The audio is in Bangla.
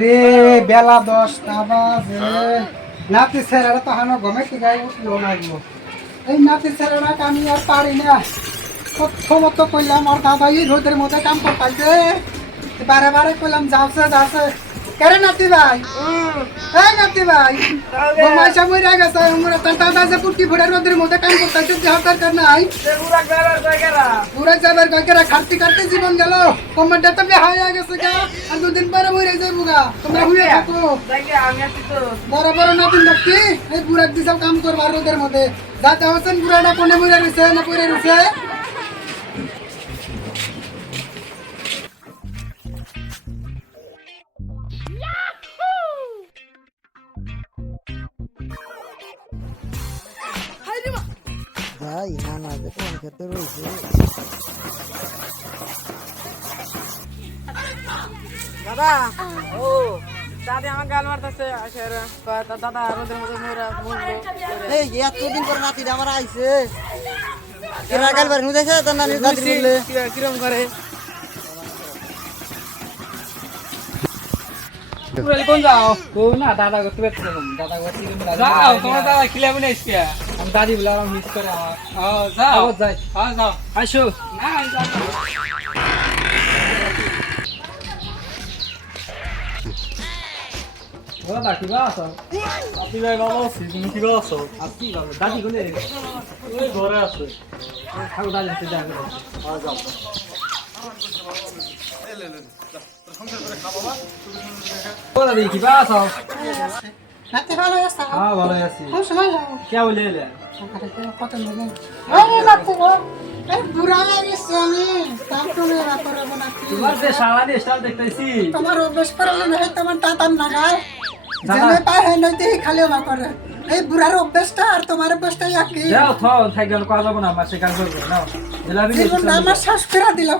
রে বেলা 10টা বাজে নাতি ছেলেরা তো হানো ঘুমে কি গায়ে উঠলো না গো। এই নাতি ছেলেরা আমি আর পারি না। প্রথমত কইলাম আর দাদা এই রোদের মধ্যে কাম করতে বারে বারে কইলাম যাচ্ছে যাচ্ছে কেরে নাতি ভাই এই নাতি ভাই ঘুমাইছা মইরা গেছে আমরা তো দাদা যে পুটকি ফোড়ার রোদের মধ্যে কাম করতে তুই হাত দরকার নাই পুরা যাবার কয়কেরা খাটতে খাটতে জীবন গেল কমান্ডার তো বেহায়া গেছে গা আর দুদিন পরে মরে যাইবো গা তোমরা হুয়ে থাকো বড় বড় নাতিন দেখছি এই বুড়াক দিছাও কাম করবার রোদের মধ্যে দাদা হোসেন বুড়াটা কোনে মরে রইছে না পড়ে রইছে যাই না না যে কোন ক্ষেত্রে রয়েছে দাদা ও দাদি আমার গাল মারতেছে আসের দাদা রোদের মধ্যে মোরা মুজবো এই এতদিন পর নাতিটা আমার আইছে এরা গাল বার নুদেছে তো নানি দাদি বললে কিরম করে কোন যাও ও না দাদা করতে পারছে দাদা করতে যাও তোমার দাদা খিলাবি না এসে আমি দাদি বলে আমার মিস করে আমার যাও যাই যাও আসো না যাও দাদা কি বা আছো আপনি ভাই ভালো আছি তুমি কি ভালো আছো আপনি বাবা দাদি কোনে ওই ঘরে আছে থাকো দাদি হাতে যাবে ও দাদি কি বা আছো নাতি ভালো আছে হ্যাঁ ভালো আছি কোন সময় যাও কে বলে এলে কত নেবে আরে নাতি গো এই বুড়া হয়ে গেছে আমি কাম তো না করব না তোমার যে সারা দিয়ে স্টার দেখতেছি তোমার অভ্যাস করলে না তোমার দাদার নাগাল দাদা। জানে পায় হয় নইতে খালি মা করে এই বুড়ার অভ্যাসটা আর তোমার অভ্যাসটা একই যাও থাও থাইগল করা যাবো না মাসে কাজ করবে নাও জিলাপি জীবন আমার শ্বাস ফেরা দিল